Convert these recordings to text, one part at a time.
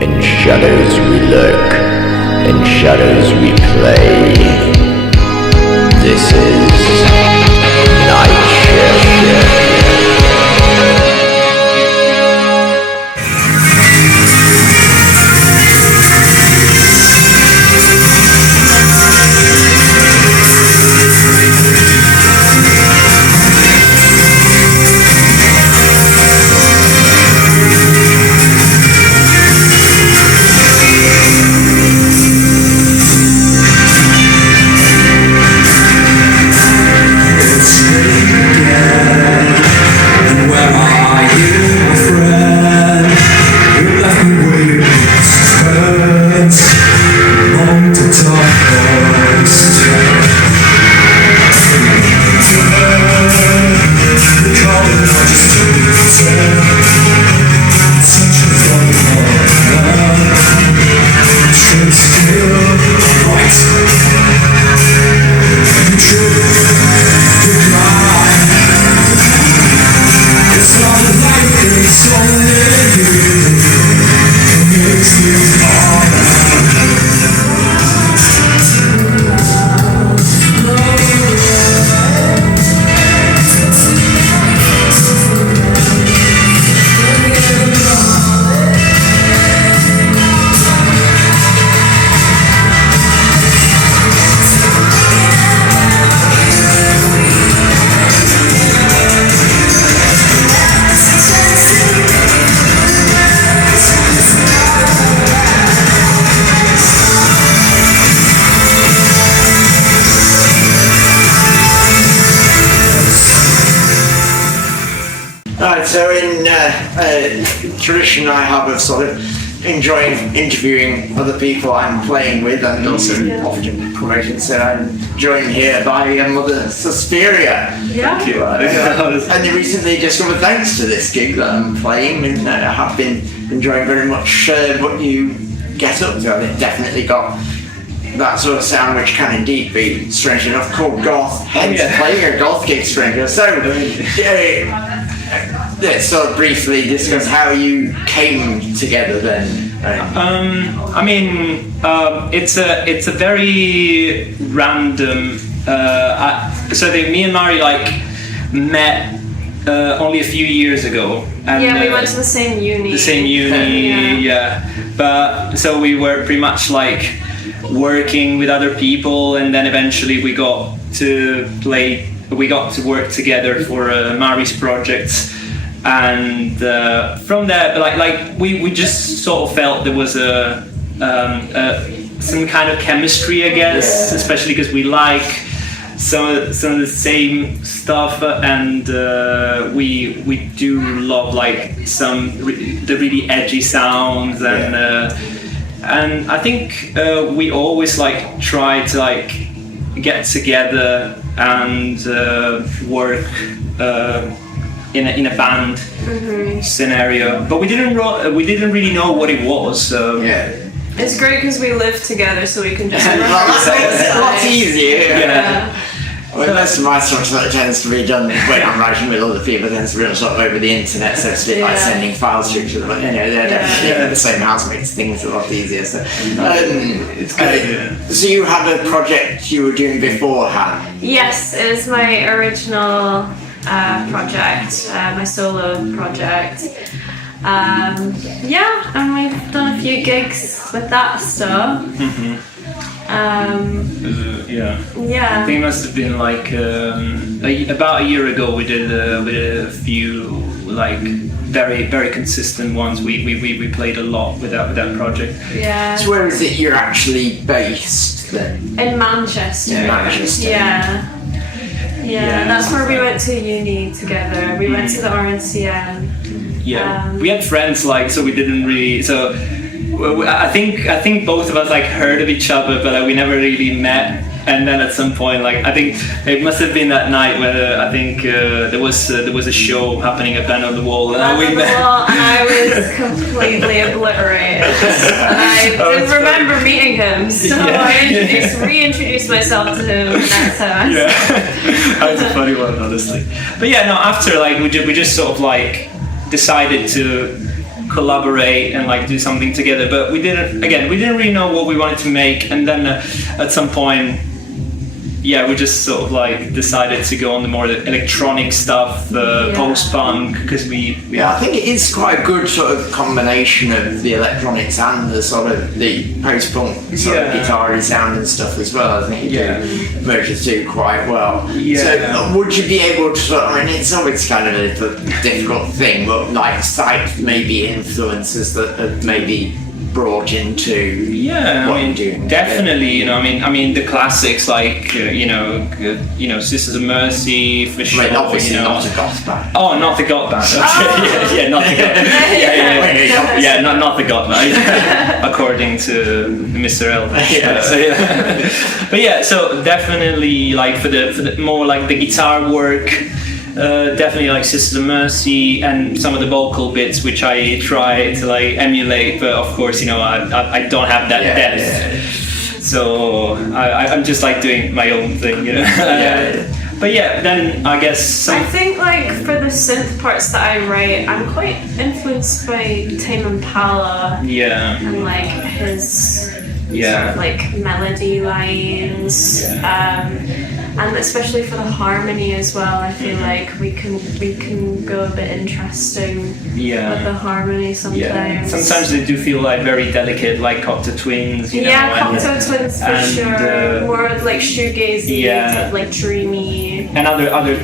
In shadows we lurk, in shadows we play. This is Night Shift. So in tradition I have of sort of enjoying interviewing other people I'm playing with and also often promoting, so I'm joined here by Mother Suspiria. Yeah. And you recently discovered, thanks to this gig that I'm playing, and I have been enjoying very much what you get up to. It definitely got that sort of sound which can indeed be, strange enough, called goth, hence playing a goth gig, stranger. So let's sort of briefly discuss how you came together then. It's a very random. Me and Mari met only a few years ago. And, we went to the same uni. But so we were pretty much working with other people, and then eventually we got to work together for Mari's projects. And from there, we just sort of felt there was some kind of chemistry, I guess, especially because we like some of the same stuff, and we do love the really edgy sounds, and I think we always try to get together and work in a band scenario, but we didn't really know what it was. So it's great because we live together, so we can just. It's a lot easier. Well, most of my stuff tends to be done when I'm writing with other people. It tends to be done sort of over the internet, so it's a bit like sending files to each other. But they're definitely in the same house, makes things a lot easier. So it's good. So you had a project you were doing beforehand? Yes, it was my original project, my solo project. And we've done a few gigs with that stuff. I think it must have been about a year ago. We did a few very very consistent ones. We played a lot with that project. Yeah. So where is it you're actually based then? In Manchester. Yeah, that's where we went to uni together. We went to the RNCN. We had friends so we didn't really. So I think both of us heard of each other, but we never really met. And then at some point, I think it must have been that night where I think there was a show happening at Band on the Wall, and we met. And I was completely obliterated. And I didn't remember meeting him, so I reintroduced myself to him next time. That was a funny one, honestly. But after we just sort of decided to collaborate and like do something together. But we didn't really know what we wanted to make, and then at some point, yeah, we just sort of like decided to go on the more electronic stuff, post-punk, because I think it is quite a good sort of combination of the electronics and the sort of the post-punk sort of guitar-y sound and stuff as well. I think you do merge the two quite well. Yeah. So would you be able to sort of, I mean, it's always kind of a difficult thing, but like cite maybe influences that have maybe brought into what you're doing? Definitely. You know, I mean the classics like Sisters of Mercy for sure. Right, obviously not a goth band. Oh, not the goth band. Okay. Not the goth. Not the goth band. According to Mr. Elvis. But yeah, so definitely like for the more like the guitar work. Definitely like Sisters of Mercy and some of the vocal bits which I try to like emulate, but of course I don't have that depth, so I'm just like doing my own thing, But yeah, then I guess I think like for the synth parts that I write, I'm quite influenced by Tame Impala. Yeah. And like his sort of like melody lines. And especially for the harmony as well, I feel like we can go a bit interesting with the harmony sometimes. Yeah. Sometimes they do feel like very delicate, like Cocteau Twins, Cocteau Twins for sure. More like shoegazy, like dreamy. And other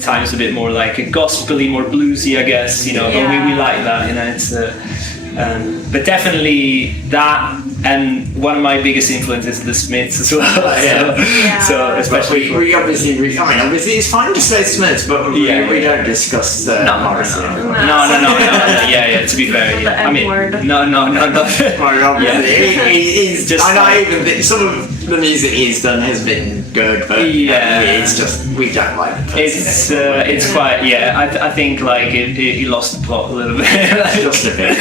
times a bit more like gospely, more bluesy, I guess. But we like that. It's. But definitely that, and one of my biggest influences is the Smiths as well. So especially we obviously it's fine to say Smiths, but we don't discuss Morrison. No. Yeah. To be fair, I mean, no. It is just. I even think some of the music he's done has been good, but it's just we don't like the person. It's quite. I think like he lost the plot a little bit. Just a bit.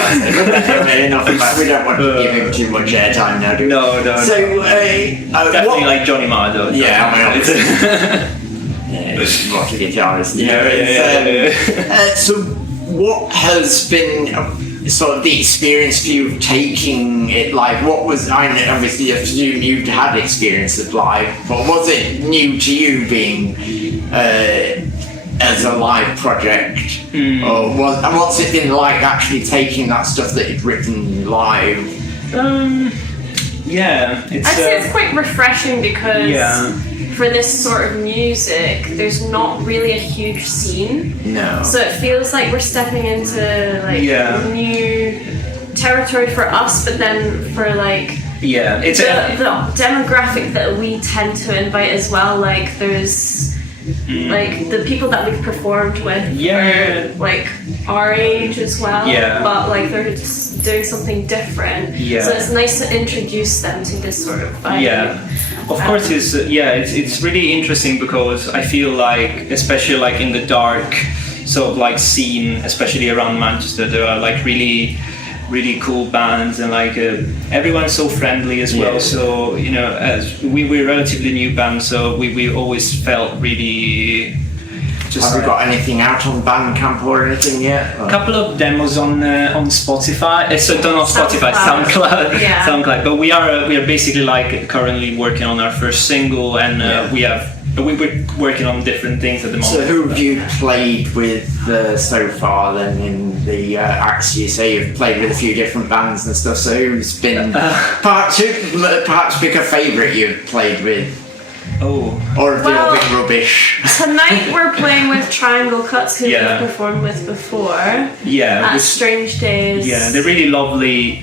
We don't want to give him too much airtime now, do we? No. So, definitely like Johnny Marr though. Yeah, I mean, it's rock guitarist. So, what has been sort of the experience for you taking it live? What was, I obviously assume you'd had experience of live, but was it new to you being as a live project, or what's it been like actually taking that stuff that you'd written live? I'd say it's quite refreshing because for this sort of music, there's not really a huge scene. No. So it feels like we're stepping into like new territory for us, but then for like it's the demographic that we tend to invite as well. Like there's. Like the people that we've performed with are like our age as well, but like they're just doing something different. So it's nice to introduce them to this sort of vibe. Of course, it's really interesting because I feel like, especially like in the dark sort of like scene, especially around Manchester, there are like really cool bands, and like everyone's so friendly as well. So as we're a relatively new band, so we always felt really. Have you got anything out on Bandcamp or anything yet? A couple of demos on Spotify. So not Spotify, SoundCloud. SoundCloud. But we are basically like currently working on our first single, and we're working on different things at the moment. So who have you played with so far then in the acts? You say you've played with a few different bands and stuff, so who's been perhaps pick a favourite you've played with? Or have they all been rubbish? Tonight we're playing with Triangle Cuts, who we've performed with before. At Strange Days. Yeah, they're really lovely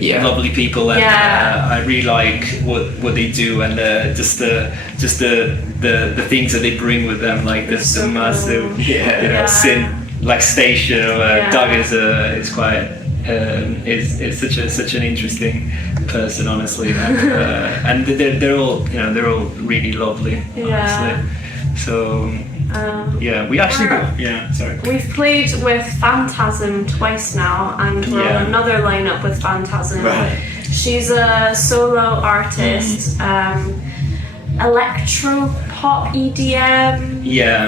people, and I really like what they do, and just the things that they bring with them, like this massive synth like station. Doug is quite. Is such an interesting person, honestly, and they're all really lovely, honestly. So we actually we've played with Phantasm twice now, and we're on another lineup with Phantasm. She's a solo artist, electro pop EDM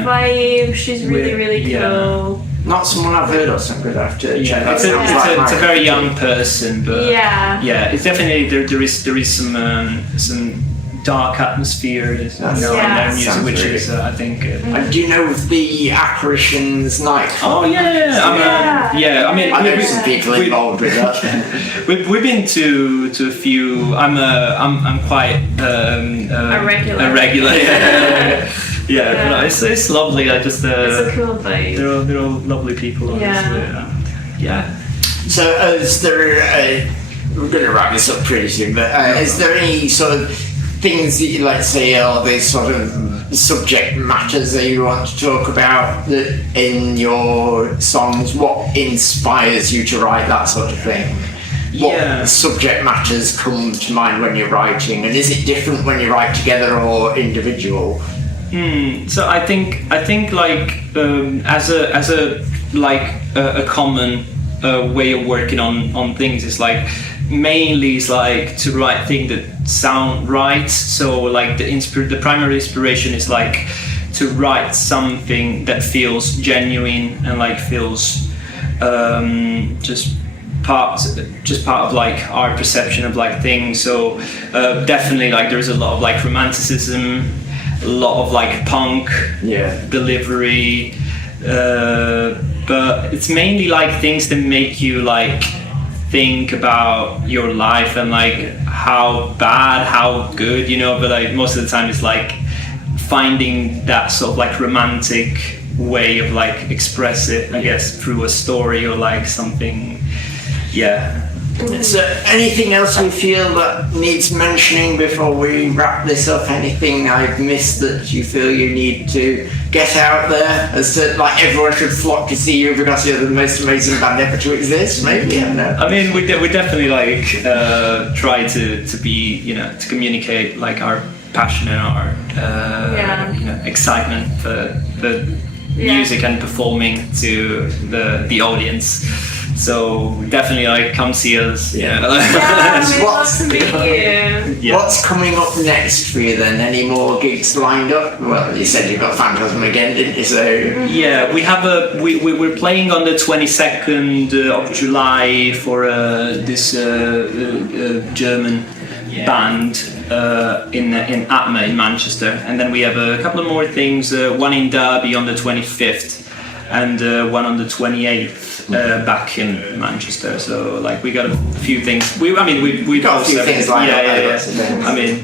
vibe. She's really cool. Not someone I've heard of, so I'm going to have to check that. It's a very young person, but yeah, it's definitely there is some dark atmosphere in their music, which is I think. And do you know of the Apparitions Night? Oh yeah. I mean, I know some people involved with that. We've been to a few. I'm quite a regular. Yeah. It's lovely. I just it's a cool vibe. They're all lovely people. Yeah. So is there? We're going to wrap this up pretty soon, but is there any sort of things that you like to say, or these sort of subject matters that you want to talk about in your songs? What inspires you to write that sort of thing? What subject matters come to mind when you're writing, and is it different when you write together or individual? So I think like as a common way of working on things is like mainly is like to write things that sound right. So like the primary inspiration is like to write something that feels genuine and like feels just part of like our perception of like things. So definitely like there's a lot of like romanticism, a lot of like punk delivery, but it's mainly like things that make you like think about your life and like how bad, how good, but like most of the time it's like finding that sort of like romantic way of like express it, I guess, through a story or like something. So anything else you feel that needs mentioning before we wrap this up? Anything I've missed that you feel you need to get out there, as to like everyone should flock to see you because you're the most amazing band ever to exist? Maybe, I don't know. I mean, we definitely like try to be, to communicate like our passion and our excitement for music and performing to the audience. So definitely like come see us. We'd love to meet you. What's coming up next for you then? Any more gigs lined up? Well, you said you've got Phantasm again, didn't you? So we have we're playing on the 22nd of July for this German band in Atma in Manchester, and then we have a couple of more things. One in Derby on the 25th, and one on the 28th. Back in Manchester, so like we got a few things. We got a few things lined up. I mean,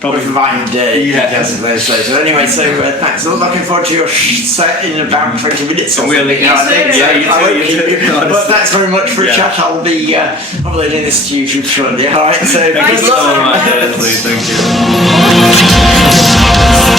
probably provide details of those. So anyway, thanks. I'm looking forward to your set in about 20 minutes. Or really, you too. But thanks very much for a chat. I'll be uploading this to YouTube shortly. All right, so thank you so much. Thank you.